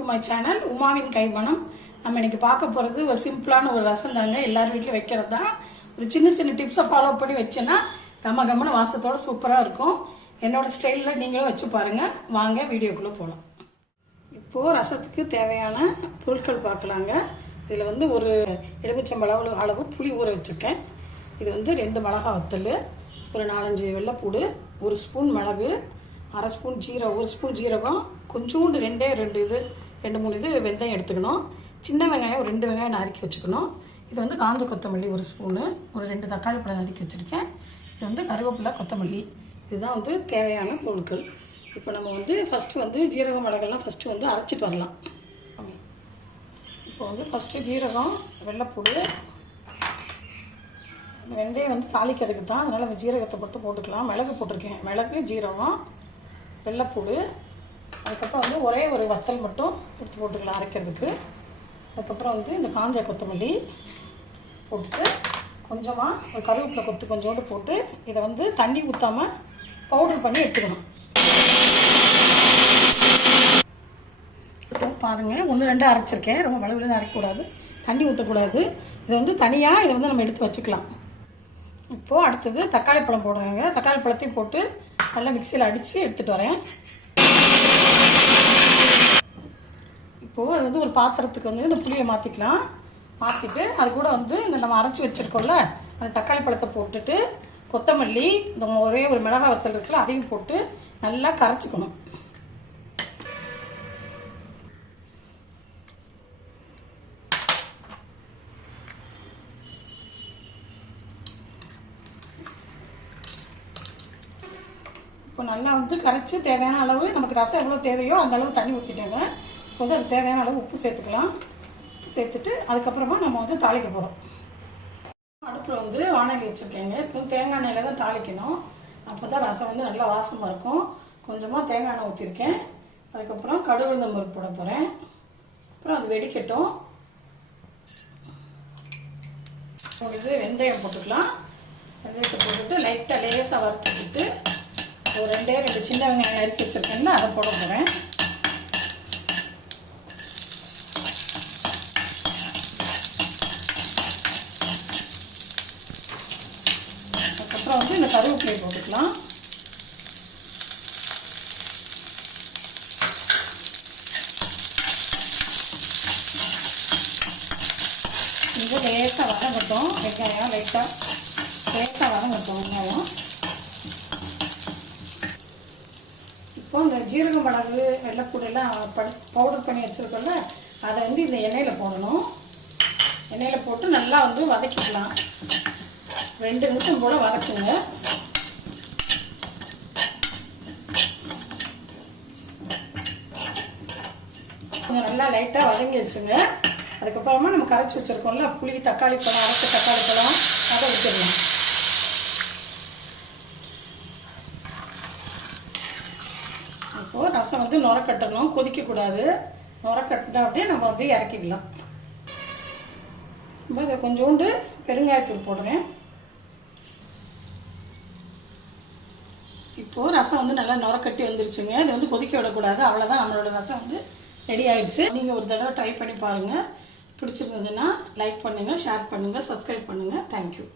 To my channel உமாவின் கைமணம். நம்ம இன்னைக்கு பார்க்க போகிறது ஒரு சிம்பிளான ஒரு ரசம் தாங்க. எல்லார் வீட்லையும் வைக்கிறது தான். ஒரு சின்ன சின்ன டிப்ஸை ஃபாலோ பண்ணி வச்சேன்னா கம்ம வாசத்தோட சூப்பராக இருக்கும். என்னோட ஸ்டைலில் நீங்களும் வச்சு பாருங்கள். வாங்க வீடியோக்குள்ளே போகலாம். இப்போது ரசத்துக்கு தேவையான பொருட்கள் பார்க்கலாங்க. இதில் ஒரு எலுமிச்சம்பழம் அளவு புளி ஊற வச்சுருக்கேன். இது 2 மிளகாய் வத்தல், ஒரு 4-5 வெள்ளைப்பூடு, 1 ஸ்பூன் மிளகு, 1/2 ஸ்பூன் ஜீரகம், 1 ஸ்பூன் ஜீரகம், கொஞ்சோண்டு 2-3 இது வெந்தயம் எடுத்துக்கணும். சின்ன வெங்காயம் 2 வெங்காயம் நறுக்கி வச்சுக்கணும். இது காஞ்ச கொத்தமல்லி 1 ஸ்பூனு, ஒரு 2 தக்காளி பழம் நறுக்கி வச்சுருக்கேன். இது கருவேப்பிலை, கொத்தமல்லி. இதுதான் தேவையான பொருட்கள். இப்போ நம்ம ஃபஸ்ட்டு ஜீரகம் மிளகெல்லாம் ஃபஸ்ட்டு அரைச்சிட்டு வரலாம். இப்போ ஃபஸ்ட்டு ஜீரகம், வெள்ளைப்பூடு, வெந்தயம் தாளிக்கிறதுக்கு தான், அதனால் அந்த ஜீரகத்தை மட்டும் போட்டுக்கலாம். மிளகு போட்டிருக்கேன். மிளகு, ஜீரகம், வெள்ளைப்பூடு, அதுக்கப்புறம் ஒரே ஒரு வத்தல் மட்டும் எடுத்து போட்டுக்கலாம் அரைக்கிறதுக்கு. அதுக்கப்புறம் இந்த காஞ்ச கொத்தமல்லி போட்டுட்டு கொஞ்சமாக ஒரு கருவேப்பிலை கொத்து கொஞ்சோண்டு போட்டு இதை தண்ணி ஊற்றாமல் பவுடர் பண்ணி எடுத்துக்கணும். பாருங்கள், 1-2 அரைச்சிருக்கேன். ரொம்ப வலுவிலும் அரைக்கக்கூடாது, தண்ணி ஊற்றக்கூடாது. இதை தனியாக இதை நம்ம எடுத்து வச்சுக்கலாம். இப்போது அடுத்தது தக்காளி பழம் போடுறாங்க. தக்காளி பழத்தையும் போட்டு நல்லா மிக்சியில் அடித்து எடுத்துகிட்டு வரேன். இப்போது அது ஒரு பாத்திரத்துக்கு இந்த புளியை மாற்றிக்கலாம். மாற்றிட்டு அது கூட இந்த நம்ம அரைச்சி வச்சுருக்கோம்ல அந்த தக்காளி பழத்தை போட்டுட்டு கொத்தமல்லி, இந்த ஒரே ஒரு மிளகாய் வத்தல் இருக்குல்ல அதையும் போட்டு நல்லா கரைச்சிக்கணும். இப்போ நல்லா கரைச்சி தேவையான அளவு நமக்கு ரசம் எவ்வளோ தேவையோ அந்த அளவு தண்ணி ஊற்றிட்டேங்க. இப்போ அது தேவையான அளவு உப்பு சேர்த்துக்கலாம். உப்பு சேர்த்துட்டு அதுக்கப்புறமா நம்ம தாளிக்க போகிறோம். அடுப்பில் வானலி வச்சுருக்கேங்க. இப்போ தேங்காய் எண்ணெயில் தான் தாளிக்கணும். அப்போ தான் ரசம் நல்லா வாசமாக இருக்கும். கொஞ்சமாக தேங்காய் எண்ணெய் ஊற்றிருக்கேன். அதுக்கப்புறம் கடுகு உளுந்தம் பருப்பு போட போகிறேன். அப்புறம் அது வெடிக்கட்டும். வெந்தயம் போட்டுக்கலாம். வெந்தயத்தை போட்டுட்டு லைட்டாக லேசாக வறுத்துக்கிட்டு ஒரு 2 சின்ன வெங்காயம் நறுக்கி வச்சுருக்கேன்னா அதை போட போகிறேன். அதுக்கப்புறம் இந்த கருவேப்பிலையை போட்டுக்கலாம். லேசாக வதங்கட்டும். வெங்காயம் லேசாக வதங்கட்டும். வெங்காயம் இப்போ இந்த ஜீரகம், மிளகு, வெள்ளைப்பூடு எல்லாம் பவுடர் பண்ணி வச்சுருக்கோம்ல அதை இந்த எண்ணெயில் போடணும். எண்ணெயில் போட்டு நல்லா வதக்கிக்கலாம். 2 நிமிஷம் போல் வதக்குங்க. கொஞ்சம் நல்லா லைட்டாக வதங்கி வச்சுங்க. அதுக்கப்புறமா நம்ம கரைச்சி வச்சுருக்கோம்ல புளி, தக்காளி பழம், அரைச்ச தக்காளி பழம் அதை ஊற்றிடலாம். இப்போது ரசம் நுரக்கட்டணும், கொதிக்கக்கூடாது. நுரக்கட்டினா அப்படியே நம்ம இறக்கிக்கலாம். இப்போ இதை கொஞ்சோண்டு பெருங்காயத்தூள் போடுறேன். இப்போது ரசம் நல்லா நுரக்கட்டி வந்துருச்சுங்க. இது கொதிக்க விடக்கூடாது. அவ்வளோதான், நம்மளோட ரசம் ரெடி ஆயிடுச்சு. நீங்கள் ஒரு தடவை ட்ரை பண்ணி பாருங்கள். பிடிச்சிருந்ததுன்னா லைக் பண்ணுங்கள், ஷேர் பண்ணுங்கள், சப்ஸ்கிரைப் பண்ணுங்கள். தேங்க்யூ.